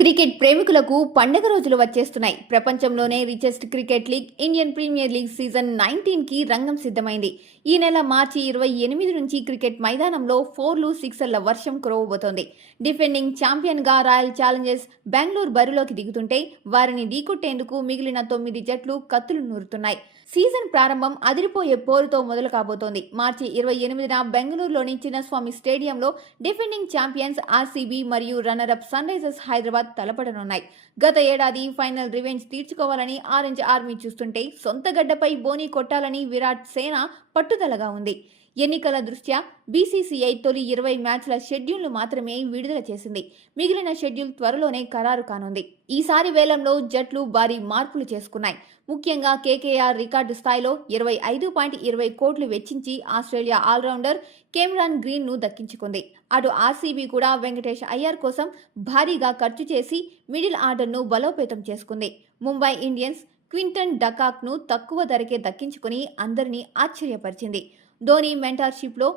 Cricket ప్రేమికులకు పండగ రోజులు వచ్చేస్తున్నాయి. ప్రపంచంలోనే richest cricket league Indian Premier League season 19కి రంగం సిద్ధమైంది. ఈ నెల మార్చి 28 నుంచి క్రికెట్ మైదానంలో 4లు 6ల వర్షం కురవబోతోంది. డిఫెండింగ్ ఛాంపియన్గా రాయల్ ఛాలెంజర్స్ బెంగళూరు బరిలోకి దిగుతుంటే వారిని ఢీకొట్టేందుకు మిగిలిన 9 జట్లు కత్తులు నూరుతున్నాయి. సీజన్ ప్రారంభం అదిరిపోయే పోరుతో మొదలు కాబోతోంది. మార్చి 28న బెంగళూరులోని చిన్నస్వామి స్టేడియంలో డిఫెండింగ్ ఛాంపియన్స్ ఆర్సీబీ మరియు రన్నరప్ సన్ రైజర్స్ హైదరాబాద్ తలపడనున్నాయి. గత ఏడాది ఫైనల్ రివెంజ్ తీర్చుకోవాలని ఆరెంజ్ ఆర్మీ చూస్తుంటే సొంత గడ్డపై బోనీ కొట్టాలని విరాట్ సేన పట్టుదలగా ఉంది. ఎన్నికల దృష్ట్యా బీసీసీఐ తొలి 20 మ్యాచ్ల షెడ్యూల్ను మాత్రమే విడుదల చేసింది. మిగిలిన షెడ్యూల్ త్వరలోనే ఖరారు కానుంది. ఈసారి వేలంలో జట్లు భారీ మార్పులు చేసుకున్నాయి. ముఖ్యంగా కేకేఆర్ రికార్డు స్థాయిలో 25.20 కోట్లు వెచ్చించి ఆస్ట్రేలియా ఆల్రౌండర్ కెమెరాన్ గ్రీన్ను దక్కించుకుంది. అటు ఆర్సీబీ కూడా వెంకటేష్ అయ్యర్ కోసం భారీగా ఖర్చు చేసి మిడిల్ ఆర్డర్ను బలోపేతం చేసుకుంది. ముంబై ఇండియన్స్ క్వింటన్ డకాక్ను తక్కువ ధరకే దక్కించుకుని అందరినీ ఆశ్చర్యపరిచింది. ధోనీ మెంటార్షిప్లో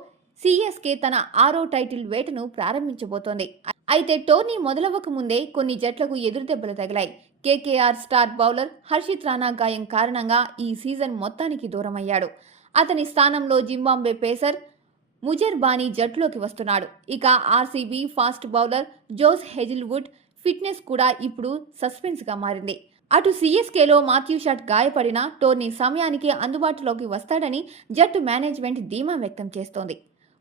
సీఎస్కే తన 6వ టైటిల్ వేటను ప్రారంభించబోతోంది. అయితే టోర్నీ మొదలవ్వక ముందే కొన్ని జట్లకు ఎదురుదెబ్బలు తగిలాయి. KKR star bowler Harshit Rana గాయం కారణంగా ఈ సీజన్ మొత్తానికి దూరమయ్యాడు. అతని స్థానంలో జింబాబ్వే పేసర్ ముజర్ బానీ జట్టులోకి వస్తున్నాడు. ఇక RCB fast bowler Josh Hazlewood fitness కూడా ఇప్పుడు సస్పెన్స్గా మారింది. అటు సీఎస్కేలో మాథ్యూ షాట్ గాయపడిన టోర్నీ సమయానికి అందుబాటులోకి వస్తాడని జట్టు మేనేజ్మెంట్ ధీమా వ్యక్తం చేస్తోంది.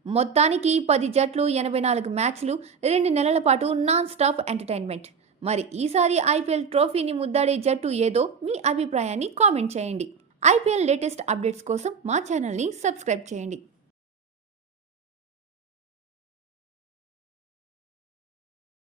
మొత్తానికి 10 జట్లు 84 మ్యాచ్లు 2 నెలల పాటు నాన్ స్టాప్ ఎంటర్టైన్మెంట్. మరి ఈసారి ఐపీఎల్ ట్రోఫీని ముద్దాడే జట్టు ఏదో మీ అభిప్రాయాన్ని కామెంట్ చేయండి. ఐపీఎల్ లేటెస్ట్ అప్డేట్స్ కోసం మా ఛానల్ని సబ్స్క్రైబ్ చేయండి.